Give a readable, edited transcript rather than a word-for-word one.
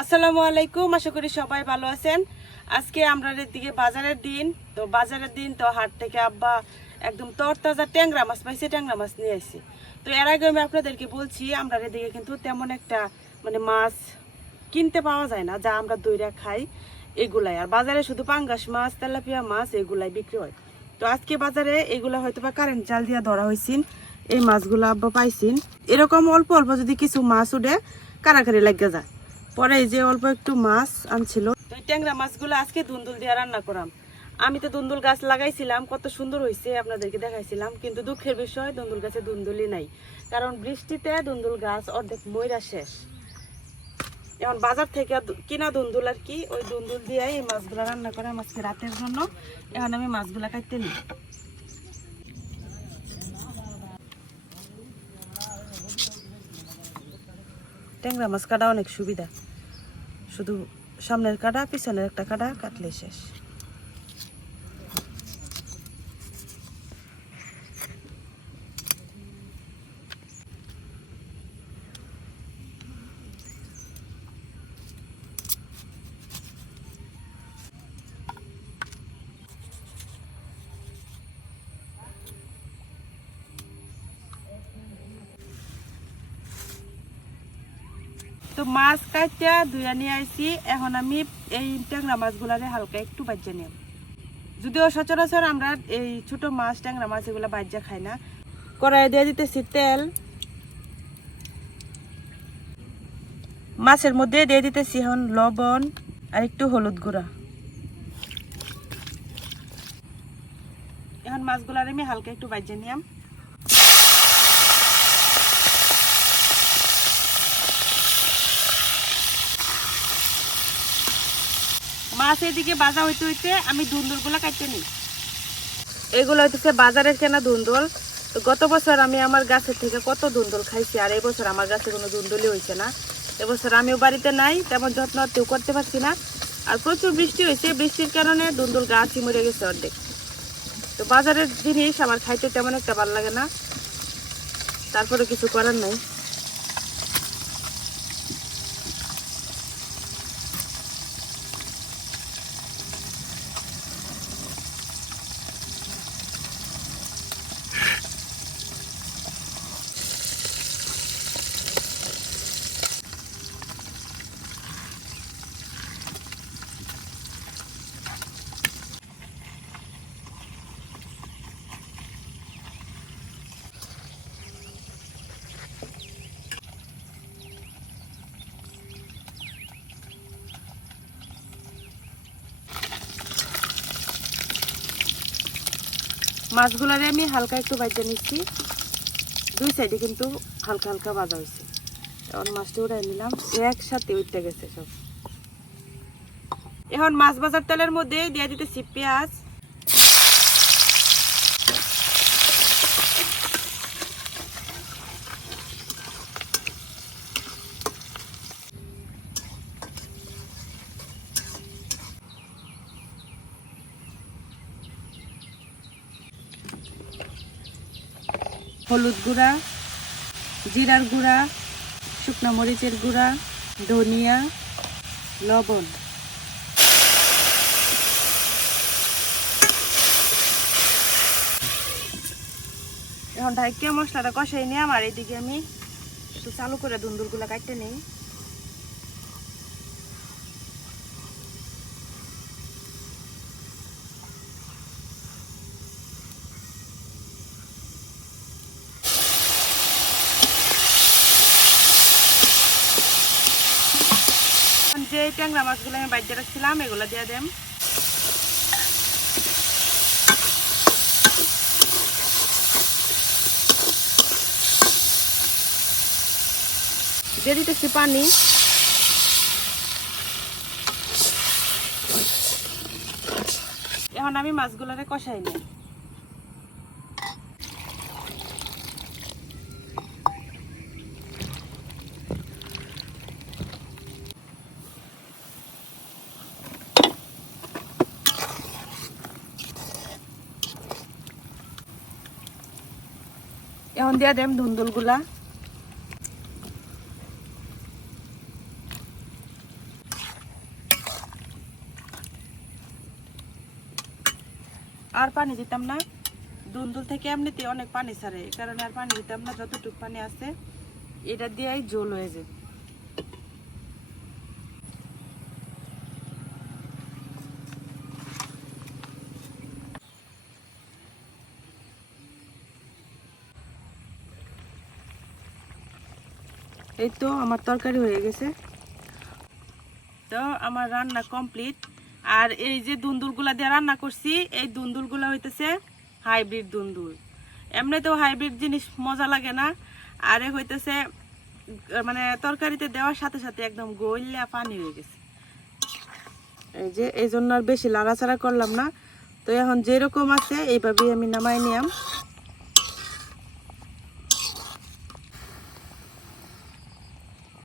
আসসালামু আলাইকুম, আশা করি সবাই ভালো আছেন। আজকে আমরা দিকে বাজারের দিন তো হাট থেকে আব্বা একদম তরতাজা ট্যাংরা মাছ পাইছে, ট্যাংরা মাছ নিয়ে আসছি। তো এর আগে আমি আপনাদেরকে বলছি আমরা দিকে কিন্তু তেমন একটা মাছ কিনতে পাওয়া যায় না, যা আমরা দইরা খাই এগুলাই। আর বাজারে শুধু পাঙ্গাস মাছ, তেলাপিয়া মাছ এগুলাই বিক্রি হয়। তো আজকে বাজারে এগুলা হয়তো বা কারেন্ট জাল দিয়া ধরা হয়েছিন, এই মাছগুলো আব্বা পাইছিন। এরকম অল্প অল্প যদি কিছু মাছ উঠে কারাকারি লাগিয়ে যায়, পরে এই যে অল্প একটু মাছ আনছিল। তো এই ট্যাংরা মাছগুলো আজকে দুন্দুল দিয়ে রান্না করাম। আমি তো দুন্দুল গাছ লাগাইছিলাম, কত সুন্দর হয়েছে আপনাদেরকে দেখাইছিলাম, কিন্তু দুঃখের বিষয় দুন্দুল গাছে দুন্দুলই নাই, কারণ বৃষ্টিতে দুন্দুল গাছ অর্ধেক মইরা শেষ। এখন বাজার থেকে কিনা দুন্দুল আর কি, ওই দুন্দুল দিয়ে এই মাছগুলো রান্না করে আজকে রাতের জন্য। এখন আমি মাছগুলা কাটতে নিই। ট্যাংরা মাছ কাটা অনেক সুবিধা, শুধু সামনের কাটা পিছনের একটা কাটা কাটলে শেষ। তো মাছ কাটিয়া ধুইয়া নিয়ে আইছি, এখন আমি এই ট্যাংরা মাছগুলারে হালকা একটু বাজ্যা নিলাম। যদিও সচরাচর আমরা এই ছোট মাছ ট্যাংরা মাছ এগুলো বাজ্যা খাই না। কড়াইয়ে দিয়ে দিতেছি তেল, মাছের মধ্যে দিয়ে দিতেছি এখন লবণ আর একটু হলুদ গুঁড়া। এখন মাছগুলার আমি হালকা একটু বাজ্যা নিলাম। মাছ এদিকে ভাজা হইতে হইতে আমি দুন্দুলগুলো কাটতে নিই। এগুলো হচ্ছে বাজারের কেনা দুন্দুল। তো গত বছর আমি আমার গাছের থেকে কত দুন্দুল খাইছি, আর এবছর আমার গাছে কোনো দুন্দুলই হয়েছে না। এবছর আমিও বাড়িতে নাই, তেমন যত্ন করতে পারছি না। আর প্রচুর বৃষ্টি হয়েছে, বৃষ্টির কারণে দুন্দুল গাছই মরে গেছে অর্ধেক। তো বাজারের জিনিস আমার খাইতে তেমন একটা ভালো লাগে না, তারপরে কিছু করার নাই। মাছগুলারে আমি হালকা একটু ভাজা নিচ্ছি, দুই সাইডে কিন্তু হালকা হালকা ভাজা হয়েছে। এখন মাছটা উঠাই নিলাম, একসাথে উঠতে গেছে সব। এখন মাছ ভাজার তেলের মধ্যে দিয়ে দিতেছি পেঁয়াজ, হলুদ গুঁড়া, জিরার গুঁড়া, শুকনো মরিচের গুঁড়া, ধনিয়া, লবণ। এখন ঢাকিয়ে মশলাটা কষাই নিয়ে আমার এইদিকে আমি একটু চালু করে দুন্দুলগুলো কাটতে নিই। যে ট্যাংরা মাছগুলো আমি বাইরে রাখছিলাম এগুলো দিয়ে দেন। দিয়ে দিতেছি পানি। এখন আমি মাছগুলোরে কষাই নিই। এখন দিয়ে দেম ধুন্দুলগুলা। আর পানি দিতাম না, দুন্দুল থেকে এমনিতে অনেক পানি ছাড়ে, এই কারণে আর পানি দিতাম না। যতটুকু পানি আছে এটা দিয়েই ঝোল হয়ে যায়। এই তো আমার তরকারি হয়ে গেছে। তো আমার রান্না কমপ্লিট। আর এই যে দুন্দুলগুলা দিয়ে রান্না করছি, এই দুন্দুলগুলা হইতেছে হাইব্রিড দুন্দুল। এমনিতেও হাইব্রিড জিনিস মজা লাগে না, আর এ হইতেছে মানে তরকারিতে দেওয়ার সাথে সাথে একদম গইলা পানি হয়ে গেছে। এই যে এই জন্য আর বেশি লাড়াচাড়া করলাম না। তো এখন যেরকম আছে এইভাবেই আমি নামাই নিলাম।